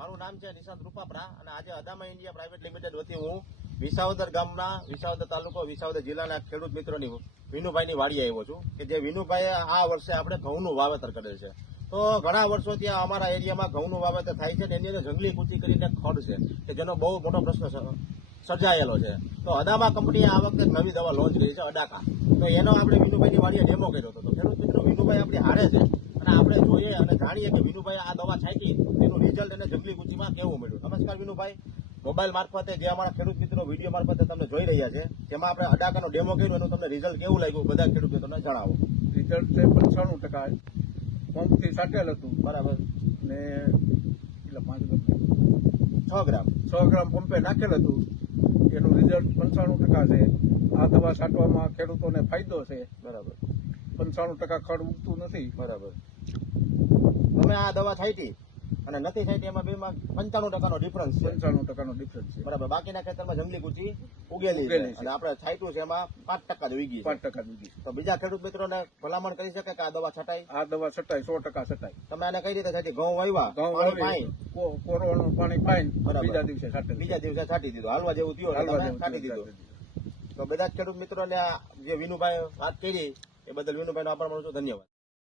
મારું નામ છે નિશાંત રૂપાપરા અને આજે અદામા ઇન્ડિયા પ્રાઇવેટ લિમિટેડ વતી હું વિસાવદર ગામના વિસાવદર તાલુકો વિસાવદર જિલ્લાના ખેડૂત મિત્રોની વિનુભાઈની વાડીએ આવ્યો છું કે જે વિનુભાઈએ આ વર્ષે આપણે ઘઉંનું વાવેતર કરેલ છે. તો ઘણા વર્ષોથી અમારા એરિયામાં ઘઉંનું વાવેતર થાય છે અને એની અંદર જંગલી કૂચી કરીને ખડ છે કે જેનો બહુ મોટો પ્રશ્ન સર્જાયેલો છે. તો અદામા કંપનીએ આ વખતે નવી દવા લોન્ચ કરી છે અડાકા. તો એનો આપણે વિનુભાઈની વાડીએ ડેમો કર્યો હતો. તો ખેડૂત મિત્રો વિનુભાઈ આપણી હારે છે અને આપણે જોઈએ અને જાણીએ કે વિનુભાઈ આ દવા છાંટી એનું રિઝલ્ટ અને જંગલી કૂચીમાં કેવું મળ્યું. નમસ્કાર વિનુભાઈ, મોબાઈલ મારફતે જે અમારા ખેડૂત મિત્રો વિડીયો મારફતે તમને જોઈ રહ્યા છે જેમાં આપણે અડાકાનો ડેમો કર્યો એનું તમને રિઝલ્ટ કેવું લાગ્યું બધા ખેડૂત મિત્રોને જણાવો. રિઝલ્ટ છે 95%. પંપથી સાટેલ હતું બરાબર. ને એટલે 5 ગ્રામ 6 ગ્રામ પંપે નાખેલ હતું. એનું રિઝલ્ટ 95% છે. આ દવા છાંટવામાં ખેડૂતોને ફાયદો છે. બરાબર. 95% ખડ ઉગતું નથી. બરાબર. તમે આ દવા છાંટી અને નથી છાંટી એમાં બેમાં 95% ડિફરન્સ છે. 95% ડિફરન્સ છે. બરાબર. બાકીના ખેતરમાં જંગલી કૂચી ઉગેલી છે અને આપણે છાંટ્યું છે એમાં 5% જ ઉગી છે. 5% ઉગી. તો બીજા ખેડૂત મિત્રોને ભલામણ કરી શકે કે આ દવા છટાય. આ દવા છટાય 100% છટાય. તમે આને કઈ રીતે છાંટી? ઘઉં વાવ્યા, ઘઉં પાણી પાઈ, કોરોનું પાણી પાઈને બરાબર. બીજા દિવસે છાંટેલ. બીજા દિવસે છાંટી દીધું. હાલવા જેવું થયું એટલે તમે છાંટી દીધું. તો બધા જ ખેડૂત મિત્રોને આ જે વિનુભાઈ વાત કરી એ બદલ વિનુભાઈનો આભાર માનું છું. ધન્યવાદ.